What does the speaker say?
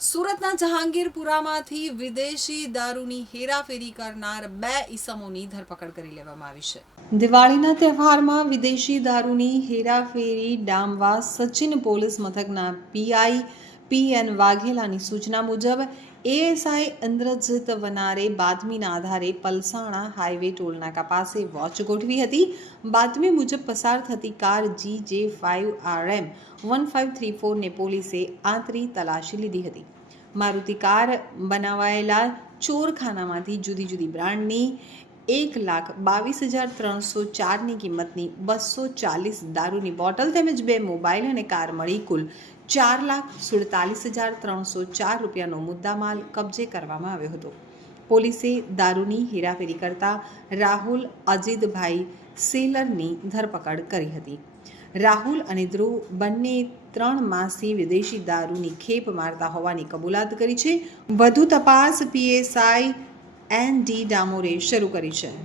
સુરતના જહાંગીરપુરામાંથી વિદેશી દારૂની હેરાફેરી કરનાર 2 ઈસમોની ધરપકડ કરી લેવામાં આવી છે. દિવાળીના તહેવારમાં વિદેશી દારૂની હેરાફેરી ડામવા સચિન પોલીસ મથકના પીઆઈ પીએન વાઘેલાની સૂચના મુજબ એએસઆઈ ઇન્દ્રજીત વનારે બાતમીના આધારે પલસાણા હાઈવે ટોલનાકા પાસે વોચ ગોઠવી હતી. બાતમી મુજબ પસાર થતી કાર GJ5RM 1534 ને પોલીસે આંતરી તલાશી લીધી હતી. મારુતિ કાર બનાવાયેલા ચોરખાનામાંથી જુદી જુદી બ્રાન્ડની 1,22,304ની કિંમતની 240 દારૂની બોટલ તેમજ 2 મોબાઈલ અને કાર મળી કુલ 4,47,304 રૂપિયાનો મુદ્દામાલ કબજે કરવામાં આવ્યો હતો. પોલીસે દારૂની હેરાફેરી કરતા રાહુલ અજીતભાઈ સેલરની ધરપકડ કરી હતી. રાહુલ અને ધ્રુવ બંને 3 માસથી વિદેશી દારૂની ખેપ મારતા હોવાની કબૂલાત કરી છે. વધુ તપાસ પીએસઆઈ ND ડામોરે શરૂ કરી છે.